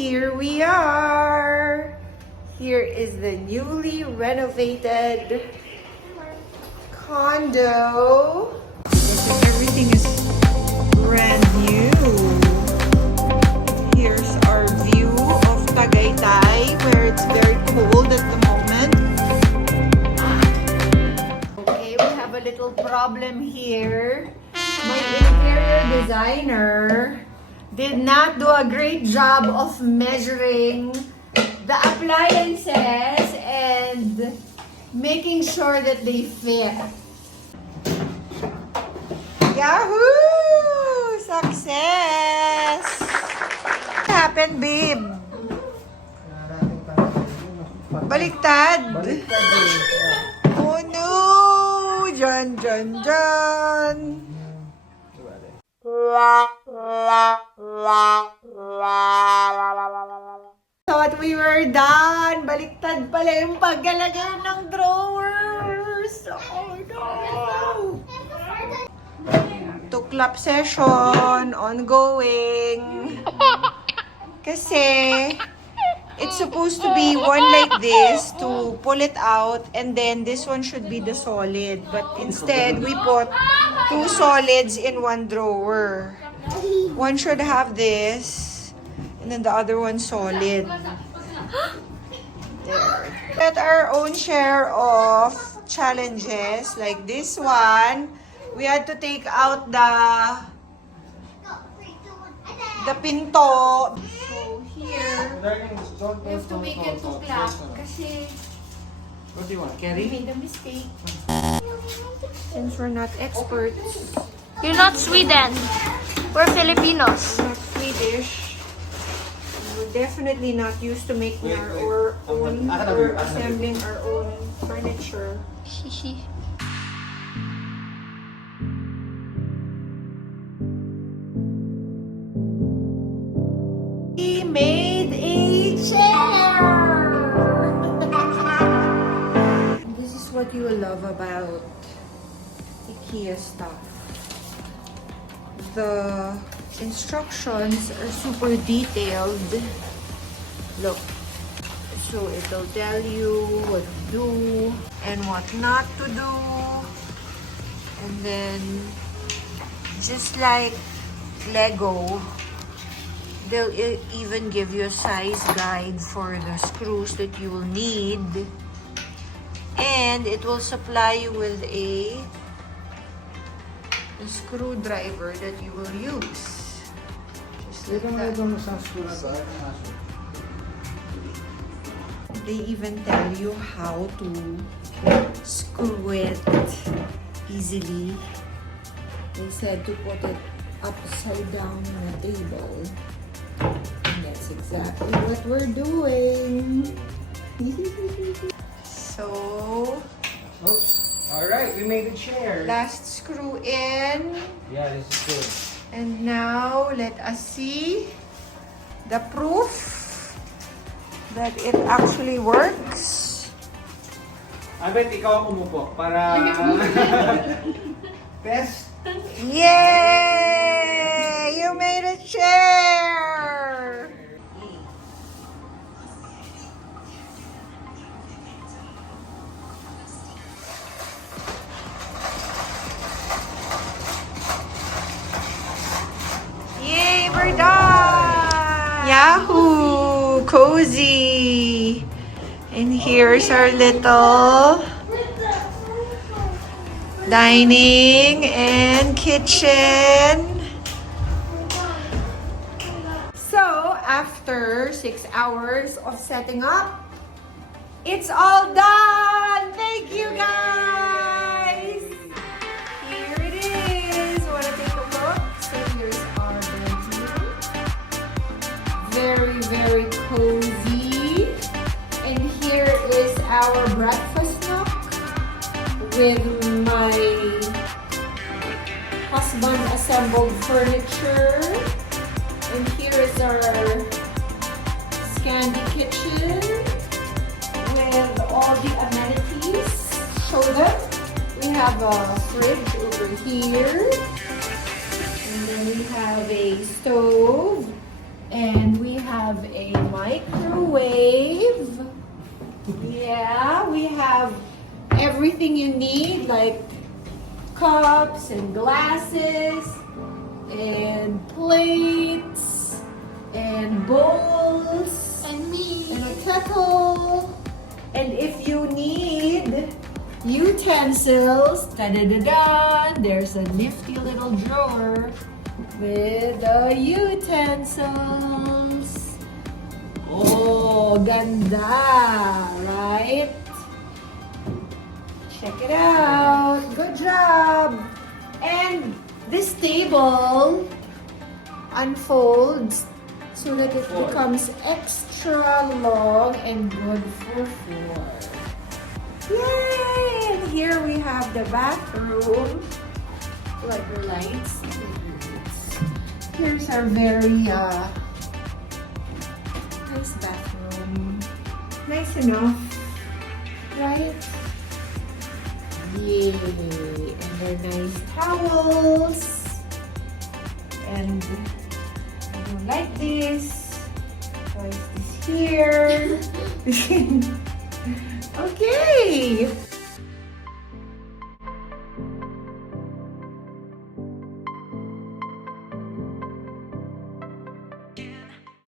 here we are. Here is the newly renovated condo. Everything is brand new. Here's our view of Tagaytay, where it's very cold at the moment. Okay, we have a little problem here. My interior designer did not do a great job of measuring the appliances and making sure that they fit. Yahoo! Success! What happened, babe? Baliktad. Oh no! Dyan, dyan, dyan. Thought we were done. Baliktad pala yung paggalagay ng drawers. Oh no! Tuklap session, ongoing. Kasi it's supposed to be one like this to pull it out, and then this one should be the solid. But instead, we put two solids in one drawer. One should have this, and then the other one solid. There. At our own share of challenges, like this one, we had to take out the pinto. So here, we have to make it to clap kasi what do you want, we Kerry? made a mistake. Since we're not experts, You're not Sweden. We're Filipinos. we're not Swedish, we're definitely not used to making our own or assembling our own furniture. Hihi. We made a chair! This is what you will love about IKEA stuff. The instructions are super detailed. Look. So it'll tell you what to do and what not to do. And then, just like Lego, they'll even give you a size guide for the screws that you will need. And it will supply you with a screwdriver that you will use. Just like that. They even tell you how to screw it easily. They said to put it upside down on a table. And that's exactly what we're doing. So, Alright, we made a chair. last screw in. Yeah, this is good. And now, let us see the proof that it actually works. I bet ikaw ang umupo para test. Yay! You made a chair! Yay! We're done! Yahoo! Cozy! And here's our little dining and kitchen. So, after 6 hours of setting up, it's all done! Thank you, guys! Here it is. Wanna take a look? So here's our bedroom. Very, very cozy. And here is our breakfast nook with my husband assembled furniture. And here is our Scandi kitchen with all the amenities. Show them. We have a fridge over here. And then we have a stove. And we have a microwave. Yeah, we have everything you need, like cups and glasses and plates and bowls And me. and a kettle. And if you need utensils, da-da-da-da, there's a nifty little drawer with the utensils. Oh, ganda, right? Check it out. Good job. And this table unfolds so that it becomes extra long and good for four. Yay! And here we have the bathroom. Like the lights. Here's our very nice bathroom. Nice enough, right? Yay! And they're nice towels. And I don't like this. Why is this here? Okay.